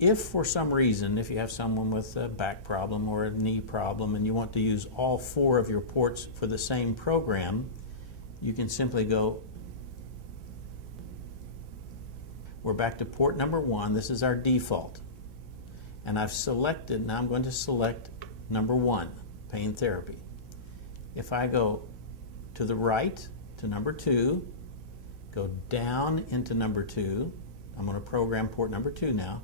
if for some reason, if you have someone with a back problem or a knee problem and you want to use all 4 of your ports for the same program, you can simply go, we're back to port number 1. This is our default. And I've selected, now I'm going to select number 1, pain therapy. If I go to the right to number 2, go down into number 2, I'm going to program port number 2 now.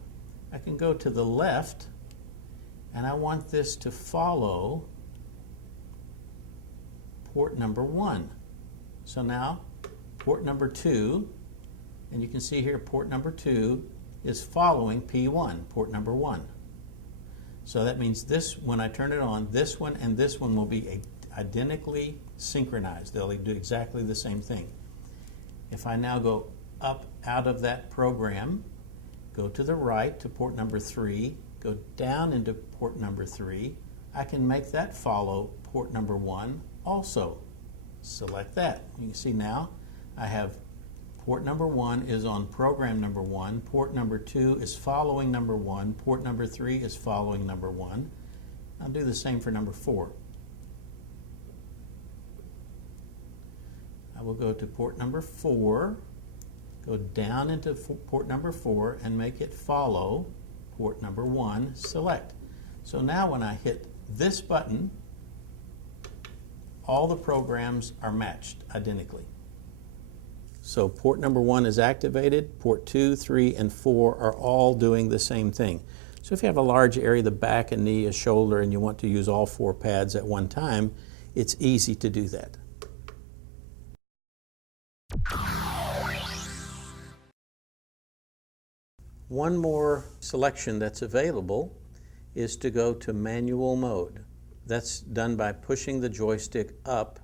I can go to the left, and I want this to follow port number 1. So now port number 2, and you can see here port number 2 is following P1, port number 1. So that means this, when I turn it on, this one and this one will be identically synchronized. They'll do exactly the same thing. If I now go up out of that program, go to the right to port number 3, go down into port number 3, I can make that follow port number 1 also. Select that. You can see now I have port number 1 is on program number 1, port number 2 is following number 1, port number 3 is following number 1. I'll do the same for number 4. I will go to port number 4, go down into port number 4 and make it follow port number 1, select. So now when I hit this button, all the programs are matched identically. So port number 1 is activated, port 2, 3, and 4 are all doing the same thing. So if you have a large area, the back, a knee, a shoulder, and you want to use all 4 pads at one time, it's easy to do that. One more selection that's available is to go to manual mode. That's done by pushing the joystick up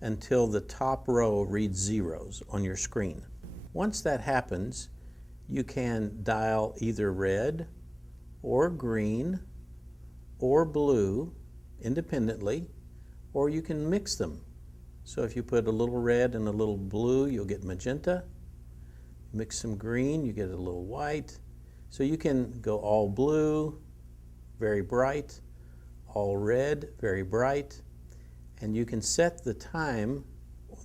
until the top row reads zeros on your screen. Once that happens, you can dial either red or green or blue independently, or you can mix them. So if you put a little red and a little blue, you'll get magenta. Mix some green, you get a little white. So you can go all blue, very bright, all red, very bright, and you can set the time.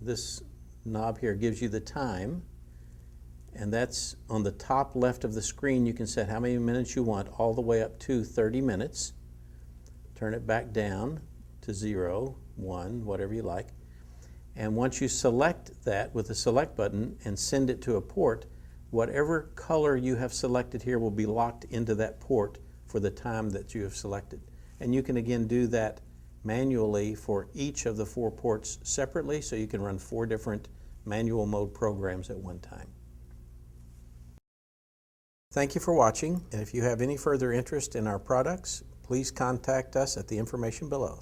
This knob here gives you the time, and that's on the top left of the screen. You can set how many minutes you want, all the way up to 30 minutes. Turn it back down to 0, 1, whatever you like. And once you select that with the select button and send it to a port, whatever color you have selected here will be locked into that port for the time that you have selected. And you can again do that manually for each of the 4 ports separately, so you can run 4 different manual mode programs at one time. Thank you for watching, and if you have any further interest in our products, please contact us at the information below.